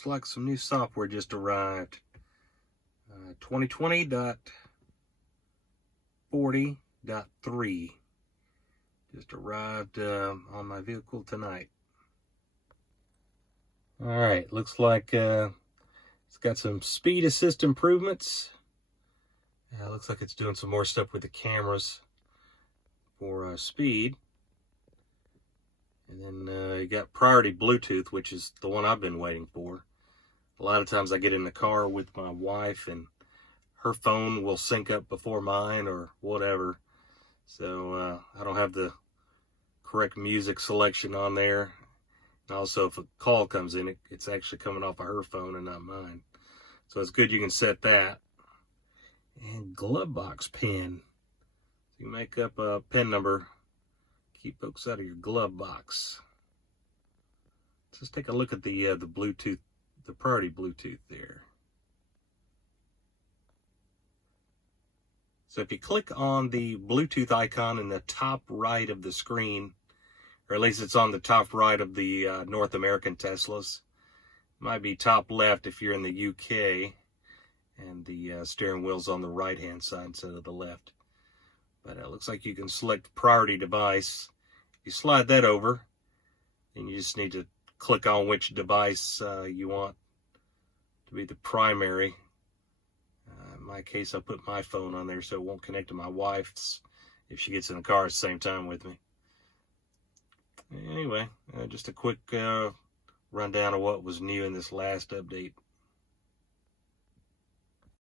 Looks like some new software just arrived. 2020.40.3 just arrived on my vehicle tonight. Alright, looks like it's got some speed assist improvements. Looks like it's doing some more stuff with the cameras for speed. And then you got priority Bluetooth, which is the one I've been waiting for. A lot of times I get in the car with my wife and her phone will sync up before mine or whatever. So I don't have the correct music selection on there. And also if a call comes in, it's actually coming off of her phone and not mine. So it's good you can set that. And glove box pin. So you make up a pin number. Keep folks out of your glove box. Let's just take a look at the Bluetooth, the priority Bluetooth there. So if you click on the Bluetooth icon in the top right of the screen, or at least it's on the top right of the North American Teslas, might be top left if you're in the UK, and the steering wheel's on the right hand side instead of the left. But it looks like you can select priority device. You slide that over, and you just need to click on which device you want to be the primary. In my case, I put my phone on there so it won't connect to my wife's if she gets in the car at the same time with me. Anyway, just a quick rundown of what was new in this last update.